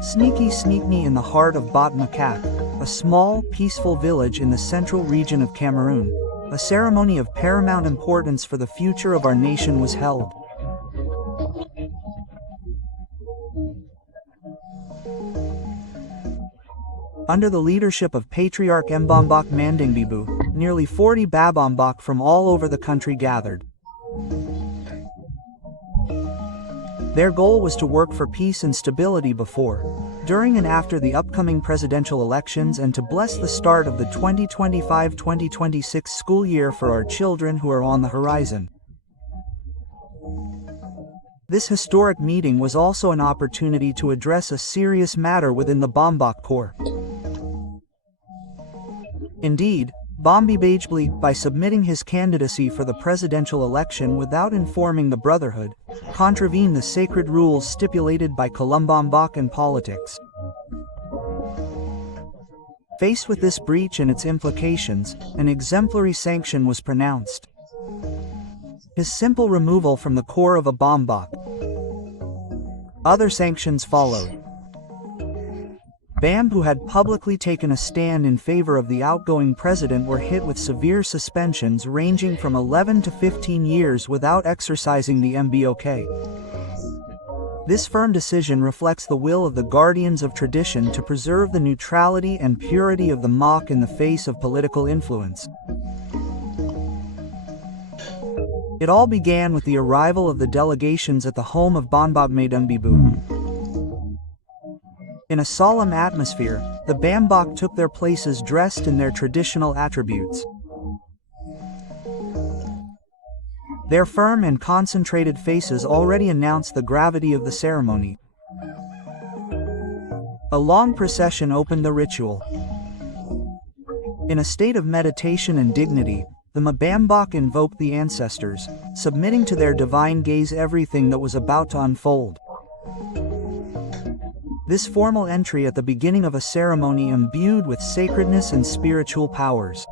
Sneaky in the heart of Botmakak, a small, peaceful village in the central region of Cameroon, a ceremony of paramount importance for the future of our nation was held. Under the leadership of Patriarch Mbombak Mandingbibu, nearly 40 Babombak from all over the country gathered. Their goal was to work for peace and stability before, during and after the upcoming presidential elections and to bless the start of the 2025-2026 school year for our children who are on the horizon. This historic meeting was also an opportunity to address a serious matter within the Bombak Corps. Indeed, Bombibajbli, by submitting his candidacy for the presidential election without informing the Brotherhood, contravened the sacred rules stipulated by Columbombak and politics. Faced with this breach and its implications, an exemplary sanction was pronounced. His simple removal from the corps of a Bombak. Other sanctions followed. BAM, who had publicly taken a stand in favor of the outgoing president, were hit with severe suspensions ranging from 11 to 15 years without exercising the MBOK. This firm decision reflects the will of the guardians of tradition to preserve the neutrality and purity of the Mok in the face of political influence. It all began with the arrival of the delegations at the home of Bonbab Madumbibu. In a solemn atmosphere, the Bambak took their places dressed in their traditional attributes. Their firm and concentrated faces already announced the gravity of the ceremony. A long procession opened the ritual. In a state of meditation and dignity, the Mabambak invoked the ancestors, submitting to their divine gaze everything that was about to unfold. This formal entry at the beginning of a ceremony imbued with sacredness and spiritual powers.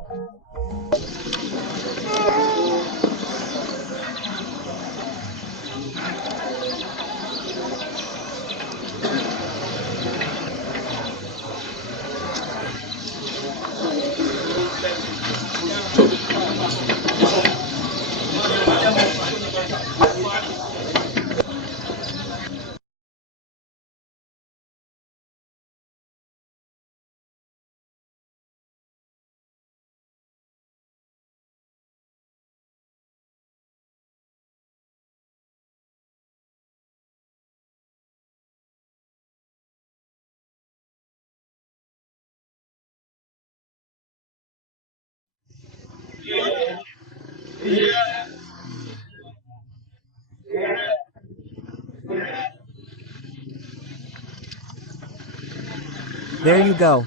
There you go.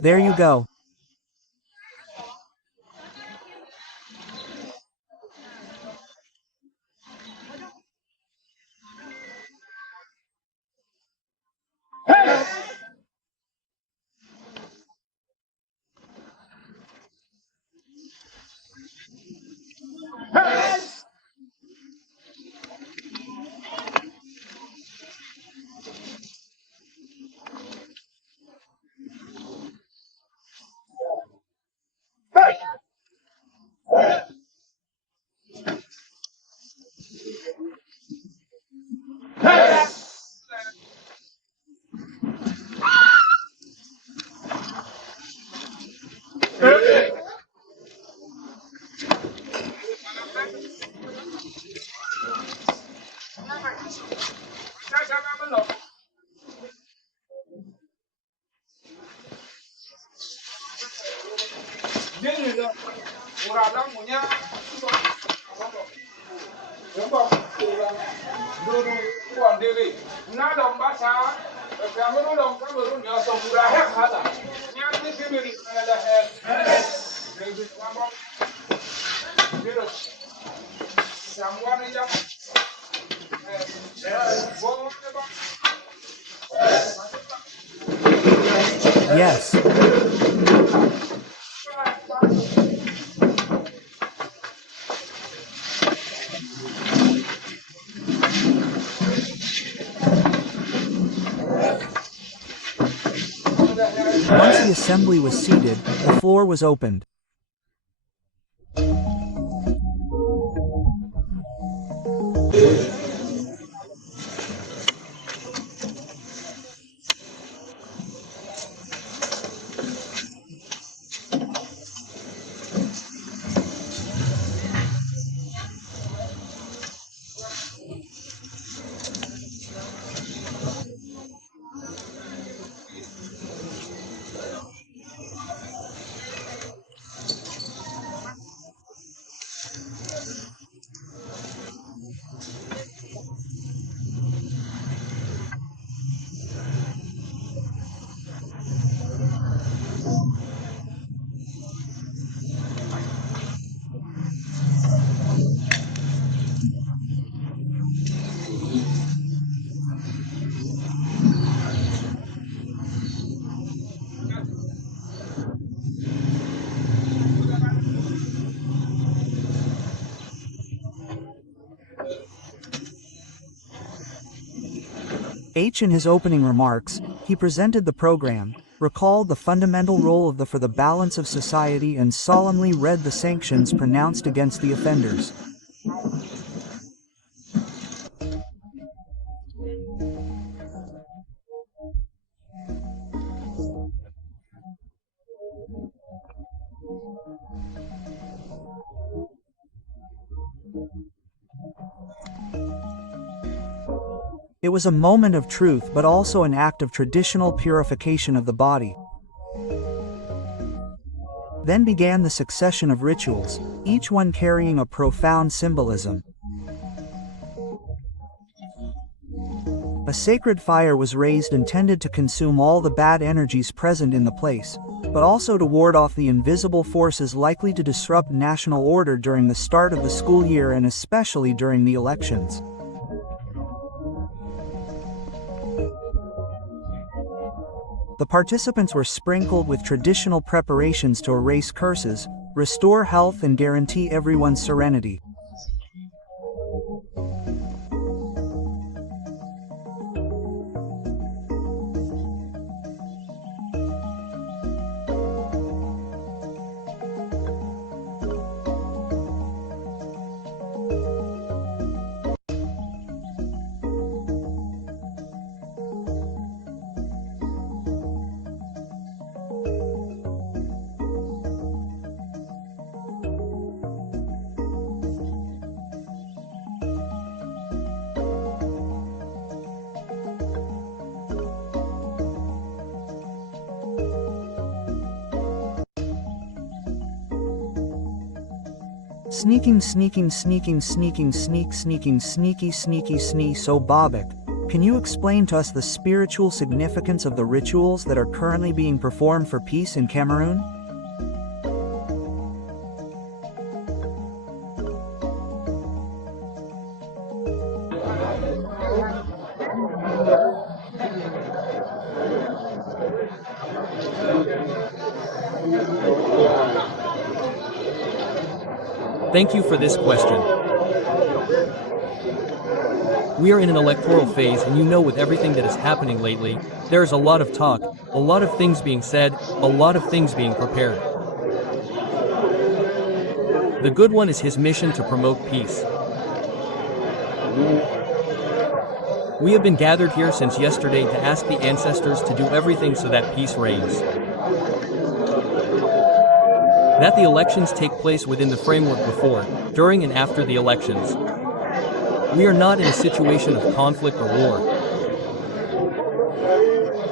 There you go. Yes. assembly was seated, the floor was opened. In his opening remarks, he presented the program, recalled the fundamental role of for the balance of society and solemnly read the sanctions pronounced against the offenders. It was a moment of truth but also an act of traditional purification of the body. Then began the succession of rituals, each one carrying a profound symbolism. A sacred fire was raised intended to consume all the bad energies present in the place, but also to ward off the invisible forces likely to disrupt national order during the start of the school year and especially during the elections. The participants were sprinkled with traditional preparations to erase curses, restore health and guarantee everyone's serenity. Sneaking sneaky so Bobak, can you explain to us the spiritual significance of the rituals that are currently being performed for peace in Cameroon? Thank you for this question. We are in an electoral phase, and you know, with everything that is happening lately, there is a lot of talk, a lot of things being said, a lot of things being prepared. The good one is his mission to promote peace. We have been gathered here since yesterday to ask the ancestors to do everything so that peace reigns. That the elections take place within the framework before, during and after the elections. We are not in a situation of conflict or war.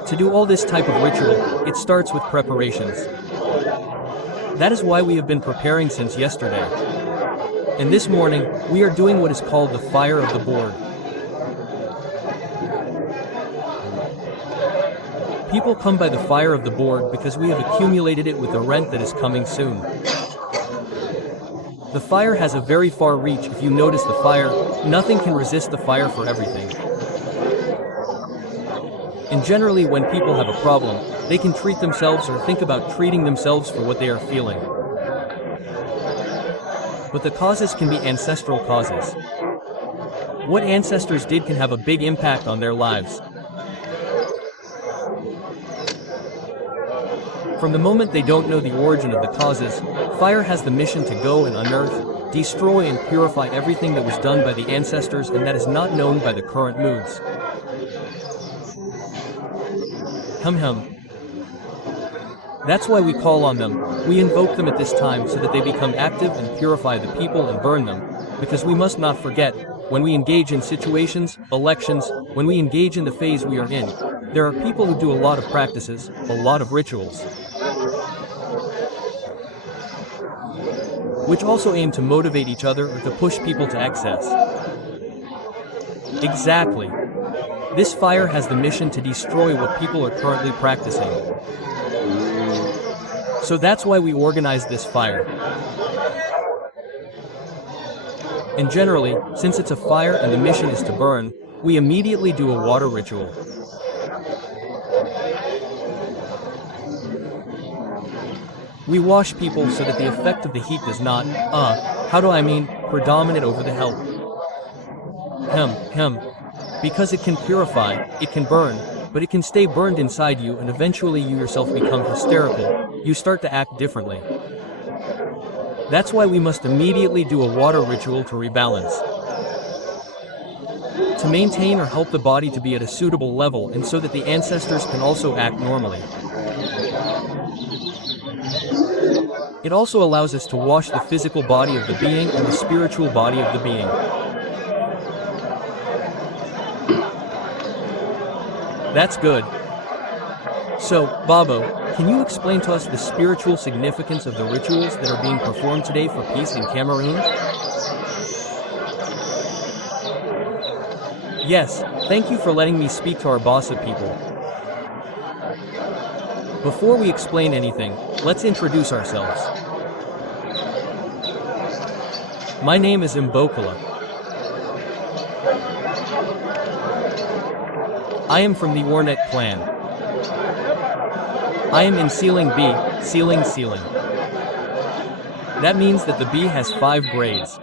To do all this type of ritual, it starts with preparations. That is why we have been preparing since yesterday. And this morning, we are doing what is called the fire of the board. People come by the fire of the board because we have accumulated it with the rent that is coming soon. The fire has a very far reach. If you notice the fire, nothing can resist the fire for everything. And generally when people have a problem, they can treat themselves or think about treating themselves for what they are feeling. But the causes can be ancestral causes. What ancestors did can have a big impact on their lives. From the moment they don't know the origin of the causes, fire has the mission to go and unearth, destroy and purify everything that was done by the ancestors and that is not known by the current moods. Hum. That's why we call on them, we invoke them at this time so that they become active and purify the people and burn them, because we must not forget, when we engage in situations, elections, when we engage in the phase we are in, there are people who do a lot of practices, a lot of rituals, which also aim to motivate each other or to push people to excess. Exactly. This fire has the mission to destroy what people are currently practicing. So that's why we organize this fire. And generally, since it's a fire and the mission is to burn, we immediately do a water ritual. We wash people so that the effect of the heat does not, predominate over the help. Because it can purify, it can burn, but it can stay burned inside you and eventually you yourself become hysterical, you start to act differently. That's why we must immediately do a water ritual to rebalance. To maintain or help the body to be at a suitable level and so that the ancestors can also act normally. It also allows us to wash the physical body of the being and the spiritual body of the being. That's good. So, Babo, can you explain to us the spiritual significance of the rituals that are being performed today for peace in Cameroon? Yes, thank you for letting me speak to our Bassa people. Before we explain anything, let's introduce ourselves. My name is Mbokala. I am from the Ornet clan. I am in ceiling B, ceiling. That means that the B has 5 grades.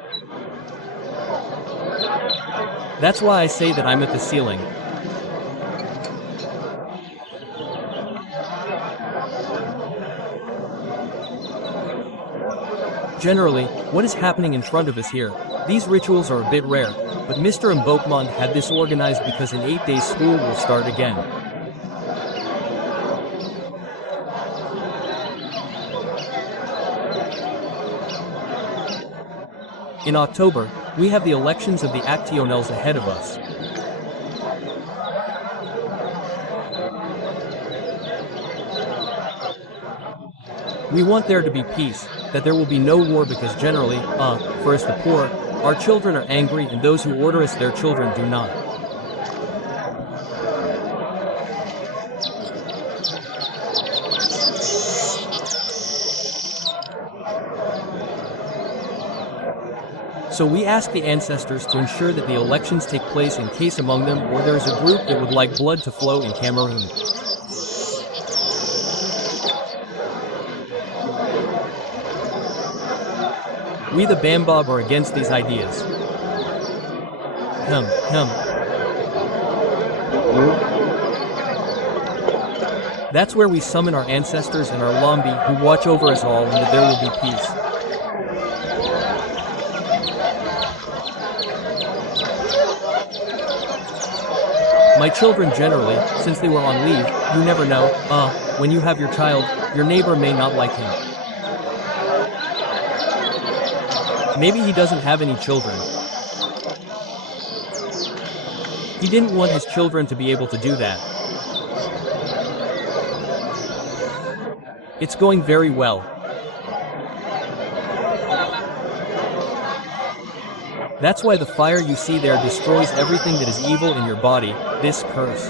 That's why I say that I'm at the ceiling. Generally, what is happening in front of us here, these rituals are a bit rare, but Mr. Mbokmond had this organized because in 8 days school will start again. In October, we have the elections of the Actionels ahead of us. We want there to be peace, that there will be no war because generally, first the poor, our children are angry and those who order us their children do not. So we ask the ancestors to ensure that the elections take place in case among them or there is a group that would like blood to flow in Cameroon. We the Bambab are against these ideas. That's where we summon our ancestors and our Lambi who watch over us all and that there will be peace. My children generally, since they were on leave, you never know, when you have your child, your neighbor may not like him. Maybe he doesn't have any children. He didn't want his children to be able to do that. It's going very well. That's why the fire you see there destroys everything that is evil in your body, this curse.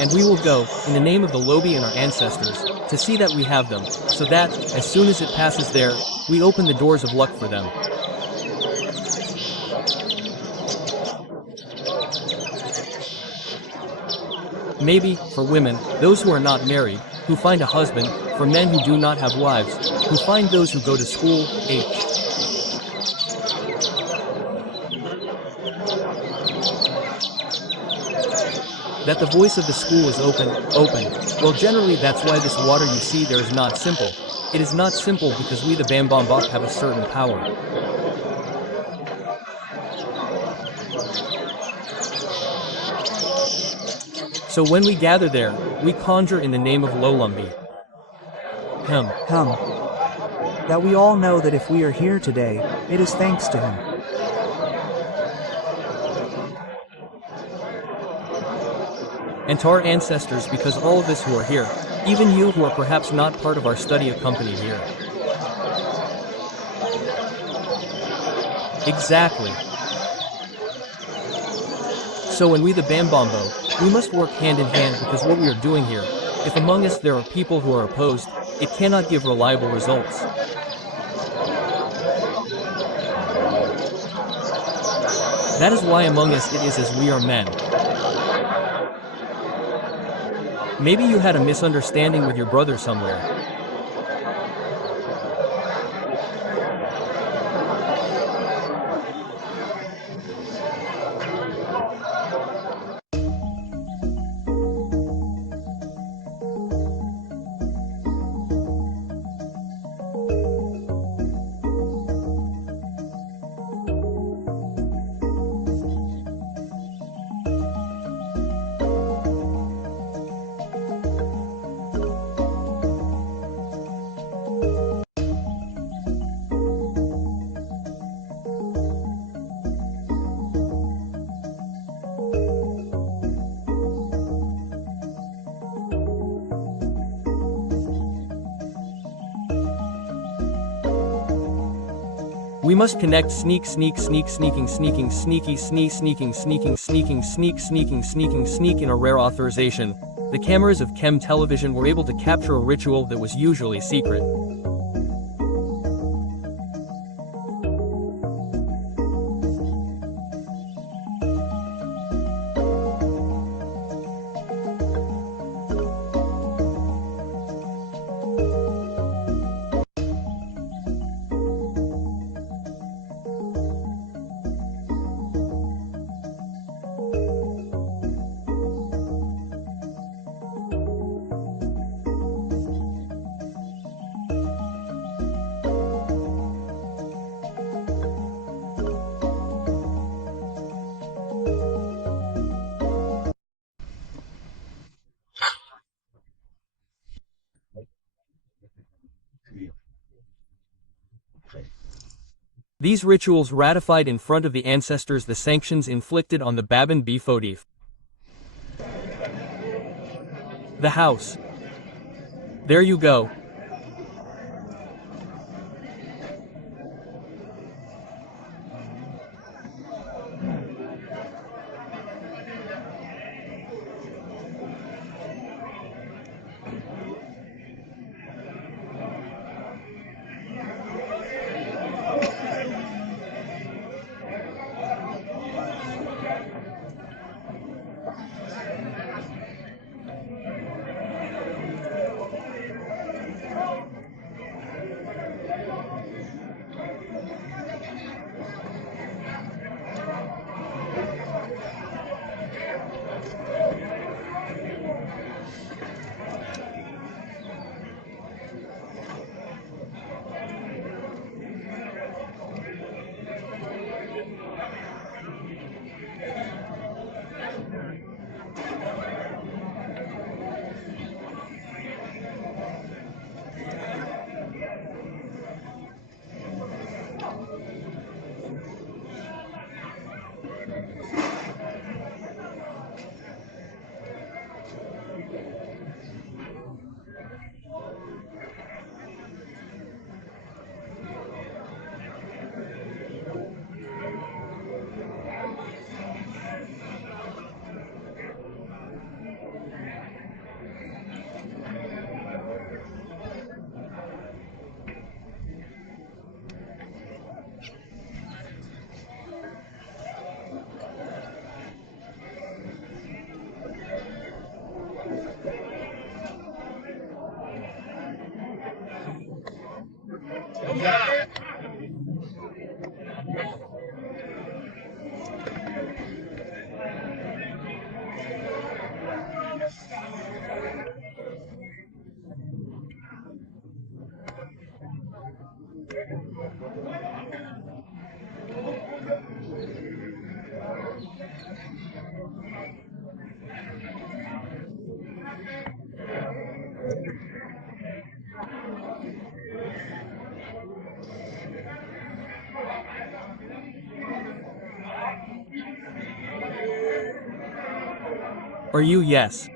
And we will go, in the name of the Lobi and our ancestors, to see that we have them, so that, as soon as it passes there, we open the doors of luck for them. Maybe, for women, those who are not married, who find a husband, for men who do not have wives, who find those who go to school, That the voice of the school is open, open. Well, generally that's why this water you see there is not simple. It is not simple because we the Bambambak have a certain power. So when we gather there, we conjure in the name of Lolumbi. Him. That we all know that if we are here today, it is thanks to him. And to our ancestors because all of us who are here, even you who are perhaps not part of our study accompanied here. Exactly. So when we the Bambambo, we must work hand in hand because what we are doing here, if among us there are people who are opposed, it cannot give reliable results. That is why among us it is as we are men. Maybe you had a misunderstanding with your brother somewhere. We must connect sneak sneaking in a rare authorization. The cameras of Chem television were able to capture a ritual that was usually secret. These rituals ratified in front of the ancestors the sanctions inflicted on the Baban Bifodif. The house. There you go. Are you? Yes.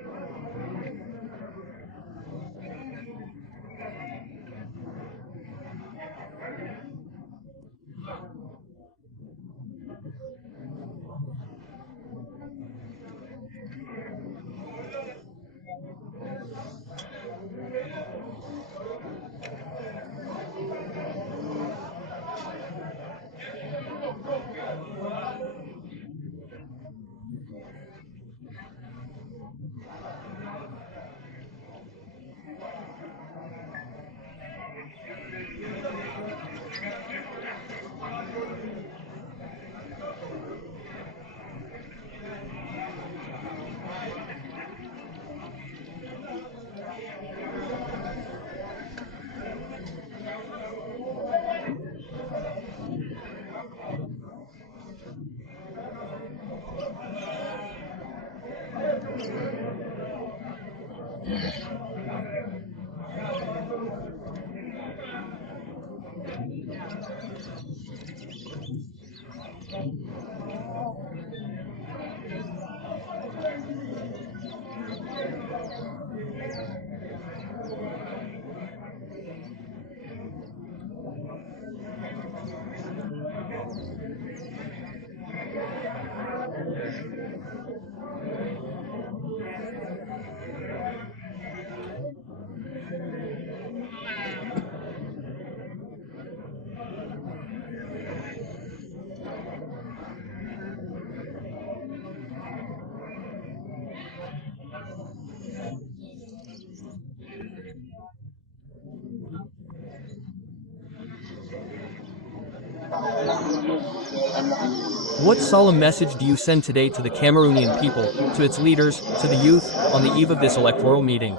What solemn message do you send today to the Cameroonian people, to its leaders, to the youth, on the eve of this electoral meeting?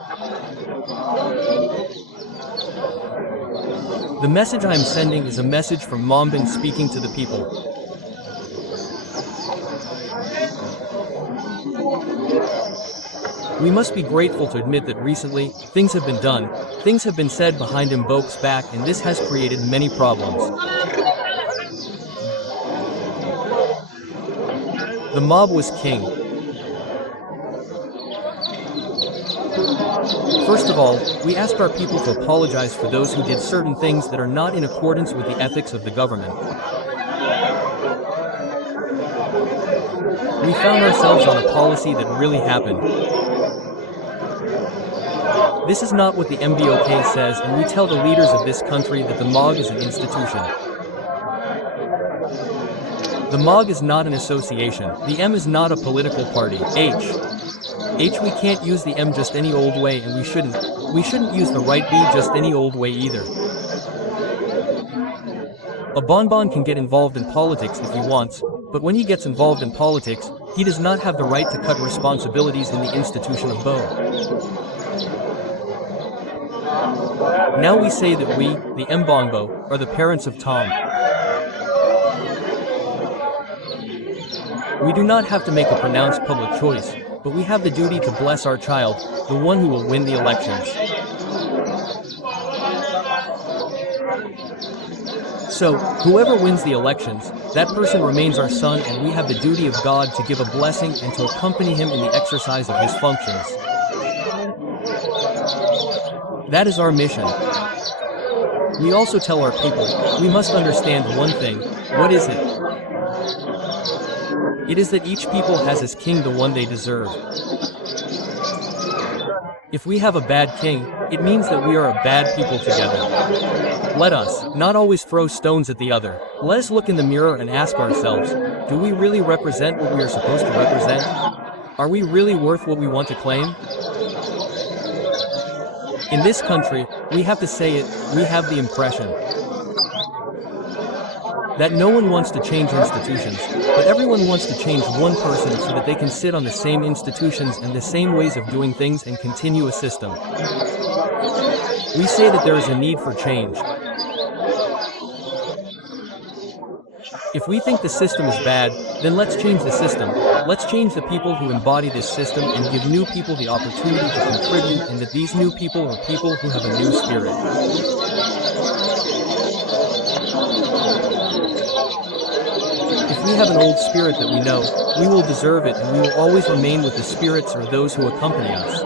The message I am sending is a message from Mombin speaking to the people. We must be grateful to admit that recently, things have been done, things have been said behind Mbok's back, and this has created many problems. The mob was king. First of all, we ask our people to apologize for those who did certain things that are not in accordance with the ethics of the government. We found ourselves on a policy that really happened. This is not what the MBOK says, and we tell the leaders of this country that the MOG is an institution. The MOG is not an association. The M is not a political party. We can't use the M just any old way, and we shouldn't. We shouldn't use the right B just any old way either. A bonbon can get involved in politics if he wants, but when he gets involved in politics, he does not have the right to cut responsibilities in the institution of Bo. Now we say that we, the Mbongbo, are the parents of Tom. We do not have to make a pronounced public choice, but we have the duty to bless our child, the one who will win the elections. So, whoever wins the elections, that person remains our son, and we have the duty of God to give a blessing and to accompany him in the exercise of his functions. That is our mission. We also tell our people, we must understand one thing. What is it? It is that each people has as king the one they deserve. If we have a bad king, it means that we are a bad people together. Let us not always throw stones at the other. Let us look in the mirror and ask ourselves, do we really represent what we are supposed to represent? Are we really worth what we want to claim? In this country, we have to say it, we have the impression that no one wants to change institutions, but everyone wants to change one person so that they can sit on the same institutions and the same ways of doing things and continue a system. We say that there is a need for change. If we think the system is bad, then let's change the system. Let's change the people who embody this system and give new people the opportunity to contribute, and that these new people are people who have a new spirit. If if we have an old spirit that we know, we will deserve it and we will always remain with the spirits or those who accompany us.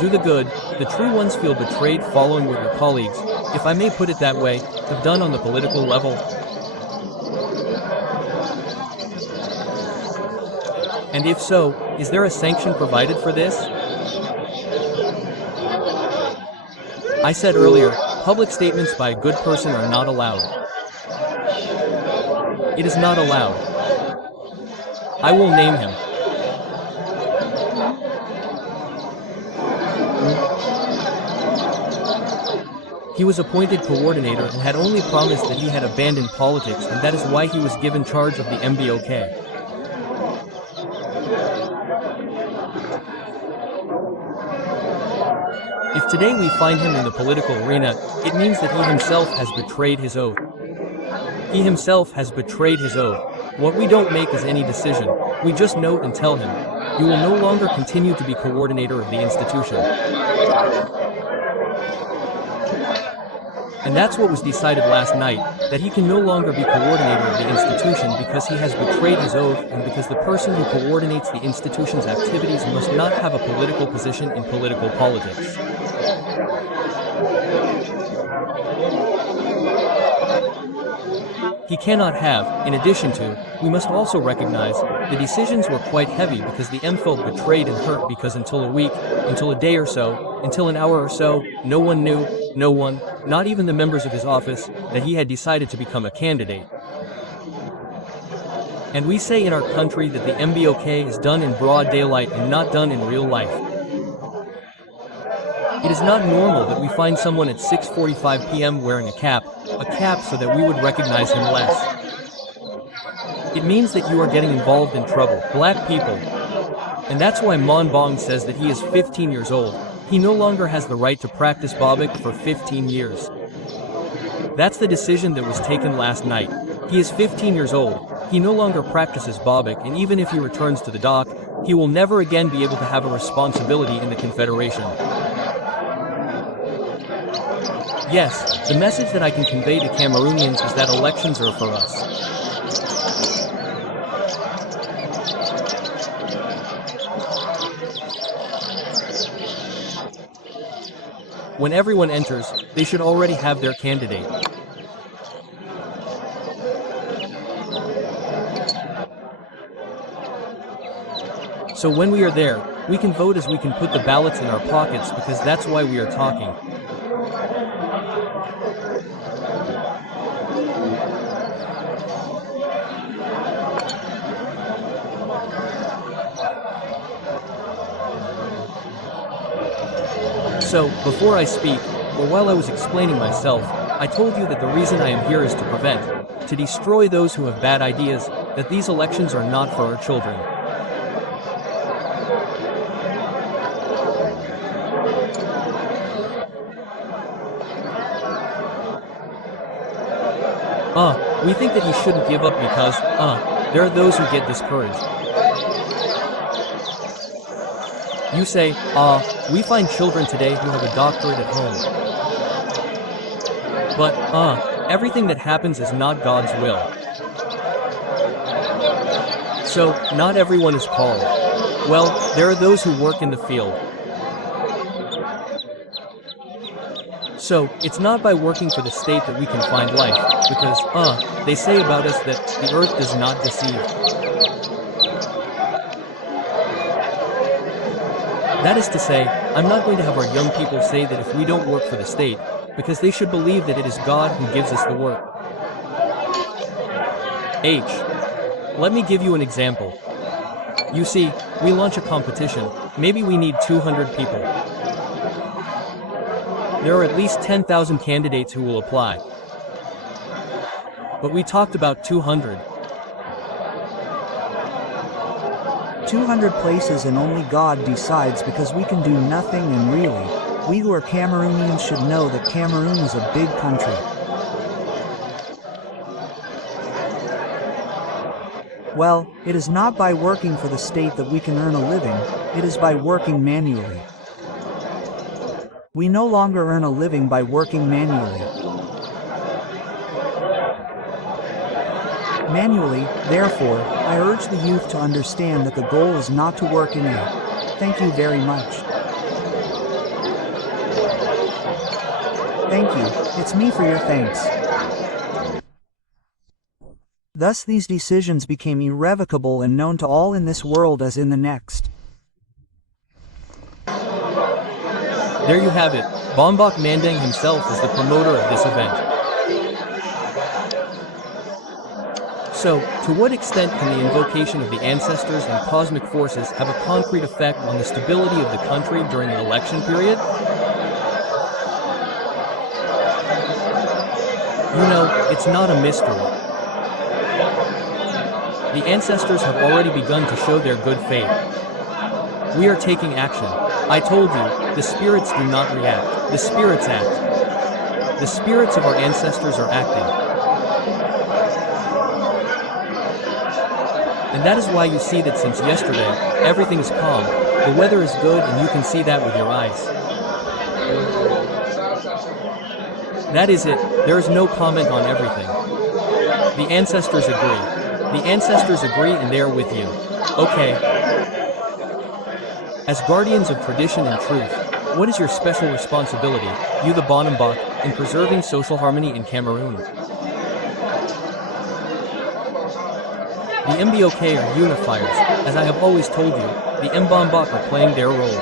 Do the good, the true ones feel betrayed following what your colleagues, if I may put it that way, have done on the political level. And if so, is there a sanction provided for this? I said earlier, public statements by a good person are not allowed. It is not allowed. I will name him. He was appointed coordinator and had only promised that he had abandoned politics, and that is why he was given charge of the MBOK. If today we find him in the political arena, it means that he himself has betrayed his oath. He himself has betrayed his oath. What we don't make is any decision. We just note and tell him, you will no longer continue to be coordinator of the institution. And that's what was decided last night, that he can no longer be coordinator of the institution because he has betrayed his oath and because the person who coordinates the institution's activities must not have a political position in political politics. He cannot have, in addition to, we must also recognize, the decisions were quite heavy because the M felt betrayed and hurt because until a week, until a day or so, until an hour or so, no one knew, no one, not even the members of his office, that he had decided to become a candidate. And we say in our country that the MBOK is done in broad daylight and not done in real life. It is not normal that we find someone at 6:45 p.m. wearing a cap so that we would recognize him less. It means that you are getting involved in trouble, black people. And that's why Mon Bong says that he is 15 years old. He no longer has the right to practice Bobak for 15 years. That's the decision that was taken last night. He is 15 years old. He no longer practices Bobak, and even if he returns to the dock, he will never again be able to have a responsibility in the Confederation. Yes, the message that I can convey to Cameroonians is that elections are for us. When everyone enters, they should already have their candidate. So when we are there, we can vote as we can put the ballots in our pockets because that's why we are talking. So, before I speak, or while I was explaining myself, I told you that the reason I am here is to prevent, to destroy those who have bad ideas, that these elections are not for our children. We think that he shouldn't give up because, there are those who get discouraged. You say, we find children today who have a doctorate at home. But, everything that happens is not God's will. So, not everyone is called. Well, there are those who work in the field. So, it's not by working for the state that we can find life, because, they say about us that the earth does not deceive. That is to say, I'm not going to have our young people say that if we don't work for the state, because they should believe that it is God who gives us the work. Let me give you an example. You see, we launch a competition, maybe we need 200 people. There are at least 10,000 candidates who will apply. But we talked about 200. 200 places and only God decides because we can do nothing, and really, we who are Cameroonians should know that Cameroon is a big country. Well, it is not by working for the state that we can earn a living, it is by working manually. We no longer earn a living by working manually. Manually, therefore, I urge the youth to understand that the goal is not to work in a. Thank you very much. Thank you, it's me for your thanks. Thus these decisions became irrevocable and known to all in this world as in the next. There you have it. Botmakak Mandang himself is the promoter of this event. So, to what extent can the invocation of the ancestors and cosmic forces have a concrete effect on the stability of the country during the election period? You know, it's not a mystery. The ancestors have already begun to show their good faith. We are taking action. I told you, the spirits do not react, the spirits act. The spirits of our ancestors are acting. And that is why you see that since yesterday, everything is calm, the weather is good and you can see that with your eyes. That is it, there is no comment on everything. The ancestors agree. The ancestors agree and they are with you. Okay. As guardians of tradition and truth, what is your special responsibility, you the Botmakak, in preserving social harmony in Cameroon? The MBOK are unifiers, as I have always told you, the Mbambak are playing their role.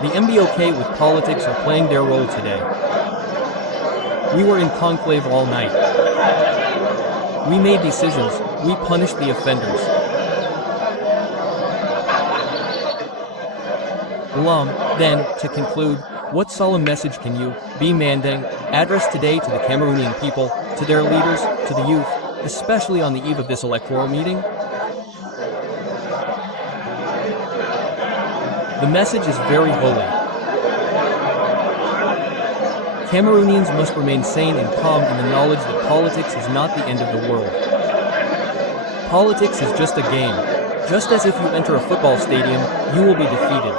The MBOK with politics are playing their role today. We were in conclave all night. We made decisions, we punished the offenders. Then, to conclude, what solemn message can you, B. Mandang, address today to the Cameroonian people, to their leaders, to the youth, especially on the eve of this electoral meeting? The message is very holy. Cameroonians must remain sane and calm in the knowledge that politics is not the end of the world. Politics is just a game. Just as if you enter a football stadium, you will be defeated.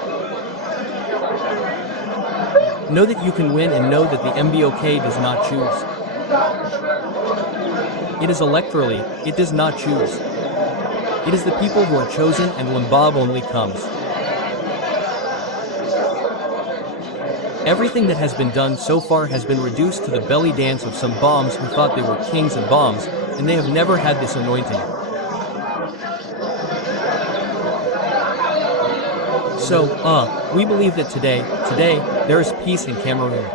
Know that you can win and know that the MBOK does not choose. It is electorally, it does not choose. It is the people who are chosen and Limbab only comes. Everything that has been done so far has been reduced to the belly dance of some bombs who thought they were kings and bombs, and they have never had this anointing. So, we believe that today, there is peace in Cameroon.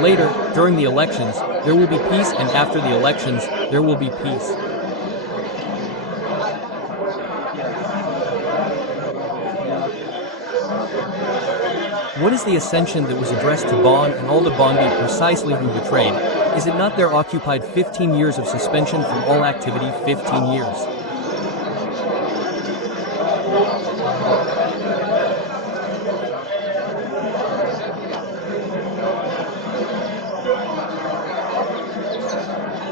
Later, during the elections, there will be peace, and after the elections, there will be peace. What is the ascension that was addressed to Bon and all the Bondi precisely who betrayed? Is it not there occupied 15 years of suspension from all activity, 15 years?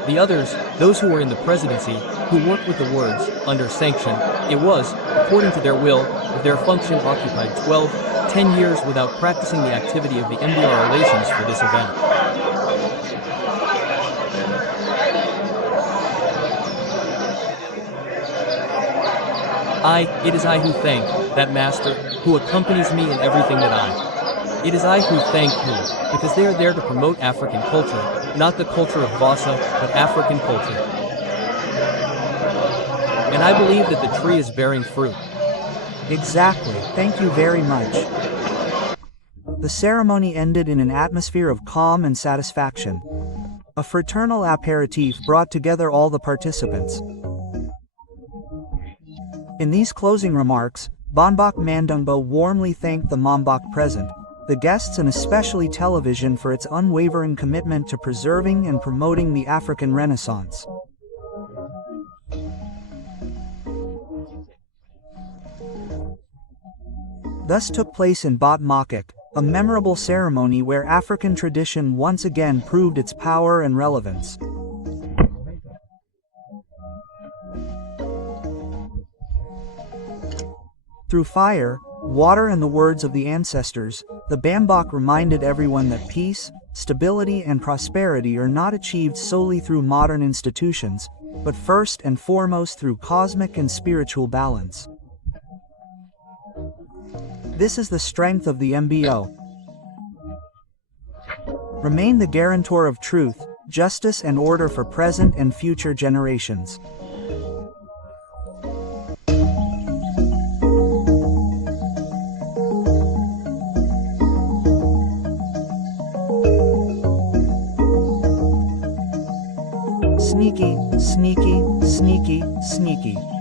The others, those who were in the presidency, who worked with the words, under sanction, it was, according to their will, that their function occupied 10 years without practicing the activity of the MBR relations for this event. It is I who thank, that master, who accompanies me in everything that It is I who thank who, because they are there to promote African culture, not the culture of Vasa, but African culture. And I believe that the tree is bearing fruit. Exactly, thank you very much. The ceremony ended in an atmosphere of calm and satisfaction. A fraternal aperitif brought together all the participants. In these closing remarks, Botmakak Mandungbo warmly thanked the Mambak present, the guests and especially television for its unwavering commitment to preserving and promoting the African Renaissance. Thus took place in Botmakak, a memorable ceremony where African tradition once again proved its power and relevance. Through fire, water and the words of the ancestors, the Bambak reminded everyone that peace, stability and prosperity are not achieved solely through modern institutions, but first and foremost through cosmic and spiritual balance. This is the strength of the MBO. Remain the guarantor of truth, justice and order for present and future generations. Sneaky, sneaky, sneaky, sneaky.